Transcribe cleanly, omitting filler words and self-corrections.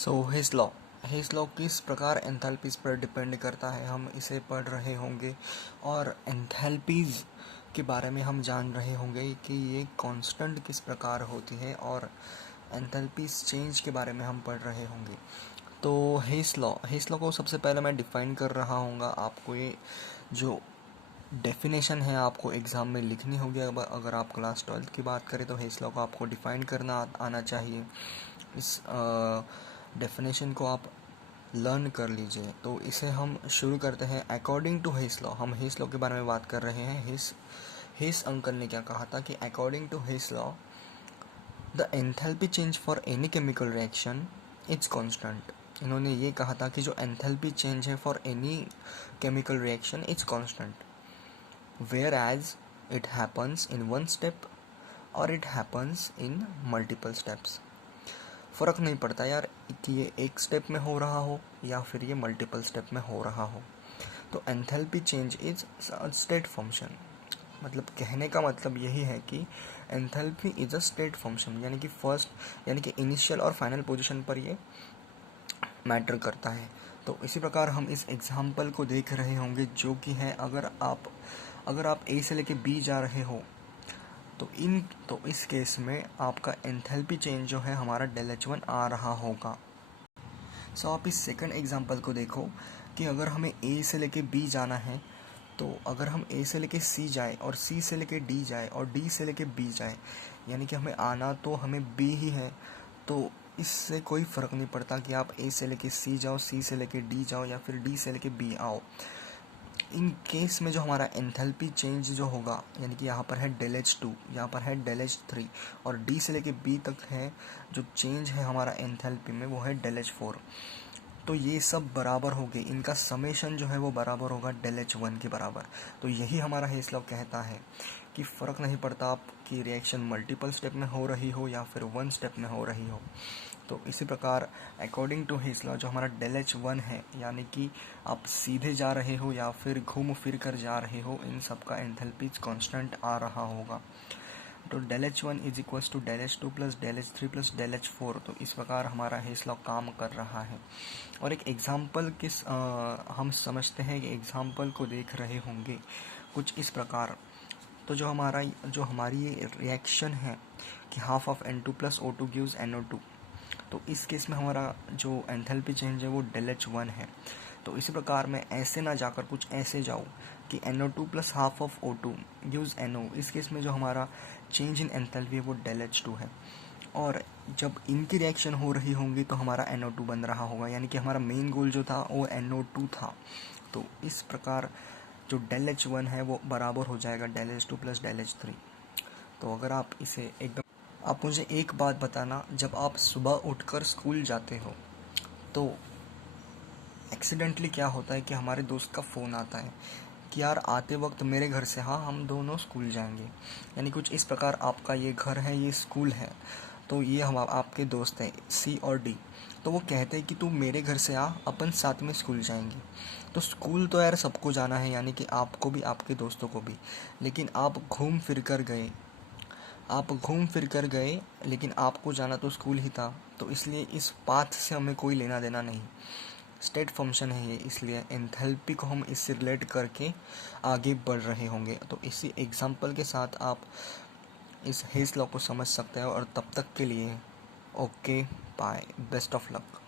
So his law किस प्रकार enthalpies पर डिपेंड करता है, हम इसे पढ़ रहे होंगे। और एंथैल्पीज के बारे में हम जान रहे होंगे कि ये कांस्टेंट किस प्रकार होती है, और एंथैल्पीज चेंज के बारे में हम पढ़ रहे होंगे। तो हिज लॉ को सबसे पहले मैं डिफ़ाइन कर रहा हूँगा। आपको ये जो डेफिनेशन है आपको एग्ज़ाम में लिखनी होगी। अगर आप क्लास 12th की बात करें तो हिज लॉ को आपको डिफ़ाइन करना आना चाहिए। इस डेफिनेशन को आप लर्न कर लीजिए। तो इसे हम शुरू करते हैं। अकॉर्डिंग टू हिज लॉ, हम हिज लॉ के बारे में बात कर रहे हैं। हिज अंकल ने क्या कहा था कि according to his law the enthalpy change for any chemical reaction it's constant. इन्होंने ये कहा था कि जो एंथैल्पी चेंज है for any chemical reaction it's constant, whereas it happens in one step और it happens in multiple steps. फ़र्क नहीं पड़ता यार कि ये एक स्टेप में हो रहा हो या फिर ये मल्टीपल स्टेप में हो रहा हो। तो enthalpy change is state function. मतलब कहने का मतलब यही है कि enthalpy is a state function, यानी कि फर्स्ट यानी कि इनिशियल और फाइनल पोजीशन पर ये मैटर करता है। तो इसी प्रकार हम इस एग्जाम्पल को देख रहे होंगे, जो कि है अगर आप ए से लेके बी जा रहे हो तो इस केस में आपका एंथैल्पी चेंज जो है हमारा ΔH1 आ रहा होगा। सो आप इस सेकंड एग्जांपल को देखो कि अगर हमें ए से लेके बी जाना है, तो अगर हम ए से लेके सी जाए और सी से लेके डी जाए और डी से लेके बी जाए, यानी कि हमें आना तो हमें बी ही है। तो इससे कोई फ़र्क नहीं पड़ता कि आप ए से लेके सी जाओ, सी से लेके डी जाओ या फिर डी से लेके बी आओ। इन केस में जो हमारा एंथैल्पी चेंज जो होगा, यानी कि यहाँ पर है ΔH2, यहाँ पर है ΔH3 और डी से लेके बी तक है जो चेंज है हमारा एंथैल्पी में, वो है ΔH4। तो ये सब बराबर हो गए, इनका समेशन जो है वो बराबर होगा ΔH1 के बराबर। तो यही हमारा हिज लॉ कहता है कि फ़र्क नहीं पड़ता आपकी रिएक्शन मल्टीपल स्टेप में हो रही हो या फिर वन स्टेप में हो रही हो। तो इसी प्रकार अकॉर्डिंग टू हिज लॉ जो हमारा ΔH1 है, यानी कि आप सीधे जा रहे हो या फिर घूम फिर कर जा रहे हो, इन सब का एंथैल्पी कांस्टेंट आ रहा होगा। तो ΔH1 is equals to ΔH2 plus ΔH3 plus ΔH4। तो इस प्रकार हमारा हिज लॉ काम कर रहा है। और एक एग्जाम्पल हम समझते हैं कि एग्जाम्पल को देख रहे होंगे कुछ इस प्रकार। तो जो हमारी ये रिएक्शन है कि half of N2 plus O2 gives NO2, तो इस केस में हमारा जो एंथैल्पी चेंज है वो ΔH1 है। तो इसी प्रकार मैं ऐसे ना जाकर कुछ ऐसे जाऊँ कि NO2 plus half of O2 gives NO। इस केस में जो हमारा चेंज इन एंथैल्पी है वो ΔH2 है। और जब इनकी रिएक्शन हो रही होंगी तो हमारा NO2 बन रहा होगा, यानी कि हमारा मेन गोल जो था वो NO2 था। तो इस प्रकार जो ΔH1 है वो बराबर हो जाएगा ΔH2 प्लस ΔH3। तो अगर आप इसे एकदम, आप मुझे एक बात बताना, जब आप सुबह उठकर स्कूल जाते हो तो एक्सीडेंटली क्या होता है कि हमारे दोस्त का फ़ोन आता है कि यार आते वक्त मेरे घर से, हाँ हम दोनों स्कूल जाएंगे। यानी कुछ इस प्रकार आपका ये घर है, ये स्कूल है, तो ये हम आपके दोस्त हैं सी और डी। तो वो कहते हैं कि तू मेरे घर से आ, अपन साथ में स्कूल जाएंगे। तो स्कूल तो यार सबको जाना है, यानी कि आपको भी आपके दोस्तों को भी। लेकिन आप घूम फिर कर गए लेकिन आपको जाना तो स्कूल ही था। तो इसलिए इस पाथ से हमें कोई लेना देना नहीं। स्टेट फंक्शन है ये, इसलिए एंथैल्पी को हम इससे रिलेट करके आगे बढ़ रहे होंगे। तो इसी एग्जांपल के साथ आप इस हिज लॉ को समझ सकते हैं। और तब तक के लिए okay bye, best of luck.